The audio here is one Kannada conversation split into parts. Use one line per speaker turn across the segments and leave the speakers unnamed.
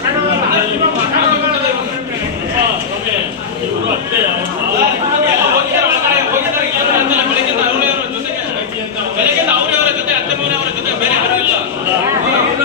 Hello,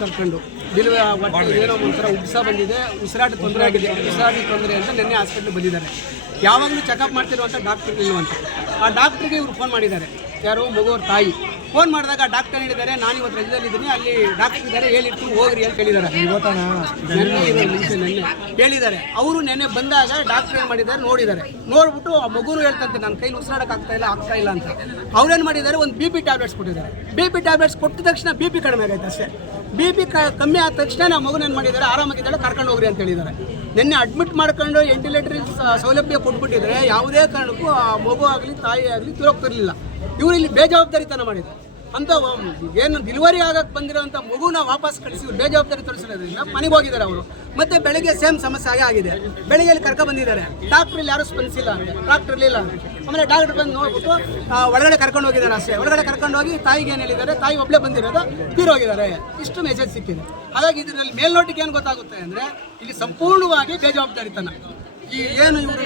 ಕರ್ಕೊಂಡು ಹೊಟ್ಟೆ ಏನೋ ಒಂಥರ ಉಬ್ಸ ಬಂದಿದೆ ಉಸಿರಾಟ ತೊಂದರೆ ಆಗಿದೆ. ಉಸಿರಾಟ ತೊಂದರೆ ಅಂತ ನಿನ್ನೆ ಹಾಸ್ಪಿಟ್ಲಿಗೆ ಬಂದಿದ್ದಾರೆ. ಯಾವಾಗಲೂ ಚೆಕಪ್ ಮಾಡ್ತಿರುವಂಥ ಡಾಕ್ಟರ್ ಇಲ್ವಂತ. ಆ ಡಾಕ್ಟ್ರಿಗೆ ಇವರು ಫೋನ್ ಮಾಡಿದ್ದಾರೆ. ಯಾರು ಮಗುವ್ರ ತಾಯಿ. ಫೋನ್ ಮಾಡಿದಾಗ ಡಾಕ್ಟರ್ ಹೇಳಿದ್ದಾರೆ ನಾನು ಇವತ್ತು ರಜದಲ್ಲಿದ್ದೀನಿ ಅಲ್ಲಿ ಡಾಕ್ಟರ್ ಇದ್ದಾರೆ ಹೇಳಿಟ್ಟು ಹೋಗ್ರಿ ಅಂತ ಹೇಳಿದ್ದಾರೆ. ಹೇಳಿದ್ದಾರೆ. ಅವರು ನೆನ್ನೆ ಬಂದಾಗ ಡಾಕ್ಟರ್ ಏನು ಮಾಡಿದ್ದಾರೆ ನೋಡಿದ್ದಾರೆ. ನೋಡ್ಬಿಟ್ಟು ಆ ಮಗುನು ಹೇಳ್ತಂತೆ ನನ್ನ ಕೈಲಿ ಉಸಿರಾಡಕ್ಕೆ ಆಗ್ತಾ ಇಲ್ಲ ಆಗ್ತಾ ಇಲ್ಲ ಅಂತ. ಅವ್ರೇನು ಮಾಡಿದ್ದಾರೆ ಒಂದು ಬಿ ಪಿ ಟ್ಯಾಬ್ಲೆಟ್ಸ್ ಕೊಟ್ಟಿದ್ದಾರೆ. ಬಿ ಪಿ ಟ್ಯಾಬ್ಲೆಟ್ಸ್ ಕೊಟ್ಟ ತಕ್ಷಣ ಬಿ ಪಿ ಕಡಿಮೆ ಆಗೈತೆ ಅಷ್ಟೇ. ಬಿ ಪಿ ಕಮ್ಮಿ ಆದ ತಕ್ಷಣ ಮಗುನ ಏನು ಮಾಡಿದ್ದಾರೆ ಆರಾಮಾಗಿದ್ದಾಳೆ ಕರ್ಕೊಂಡು ಹೋಗ್ರಿ ಅಂತ ಹೇಳಿದ್ದಾರೆ. ನಿನ್ನೆ ಅಡ್ಮಿಟ್ ಮಾಡ್ಕೊಂಡು ವೆಂಟಿಲೇಟರ್ ಸೌಲಭ್ಯ ಕೊಟ್ಬಿಟ್ಟಿದ್ರೆ ಯಾವುದೇ ಕಾರಣಕ್ಕೂ ಆ ಮಗು ಆಗಲಿ, ತಾಯಿ ಆಗಲಿ ತಿರೋಗ್ತಿರ್ಲಿಲ್ಲ. ಇವರು ಇಲ್ಲಿ ಬೇಜವಾಬ್ದಾರಿತನ ಮಾಡಿದ್ರು. ಅಂತ ಏನು ಡಿಲಿವರಿ ಆಗಕ್ಕೆ ಬಂದಿರೋಂಥ ಮಗುನ ವಾಪಸ್ ಕಳಿಸಿ ಬೇಜವಾಬ್ದಾರಿ ತೋರಿಸಿರೋದ್ರಿಂದ ಮನೆಗೆ ಹೋಗಿದ್ದಾರೆ ಅವರು. ಮತ್ತೆ ಬೆಳಗ್ಗೆ ಸೇಮ್ ಸಮಸ್ಯೆ ಆಗೇ ಆಗಿದೆ. ಬೆಳಗ್ಗೆ ಅಲ್ಲಿ ಕರ್ಕೊ ಬಂದಿದ್ದಾರೆ. ಡಾಕ್ಟ್ರ್ ಇಲ್ಲಿ ಯಾರು ಸ್ಪಂದಿಸಿಲ್ಲ ಅಂತ. ಡಾಕ್ಟರ್ ಇರಲಿಲ್ಲ ಅಂತ. ಆಮೇಲೆ ಡಾಕ್ಟರ್ ಬಂದು ನೋಡ್ಬಿಟ್ಟು ಒಳಗಡೆ ಕರ್ಕೊಂಡು ಹೋಗಿದ್ದಾರೆ ಅಷ್ಟೇ. ಒಳಗಡೆ ಕರ್ಕೊಂಡು ಹೋಗಿ ತಾಯಿಗೆ ಏನು ಹೇಳಿದ್ದಾರೆ? ತಾಯಿ ಒಬ್ಬಳೇ ಬಂದಿರೋದು ತೀರೋಗಿದ್ದಾರೆ ಇಷ್ಟು ಮೆಸೇಜ್ ಸಿಕ್ಕಿದೆ. ಹಾಗಾಗಿ ಇದರಲ್ಲಿ ಮೇಲ್ನೋಟಕ್ಕೆ ಏನು ಗೊತ್ತಾಗುತ್ತೆ ಅಂದರೆ, ಇಲ್ಲಿ ಸಂಪೂರ್ಣವಾಗಿ ಬೇಜವಾಬ್ದಾರಿತನ. ಈ ಏನು ಇವರು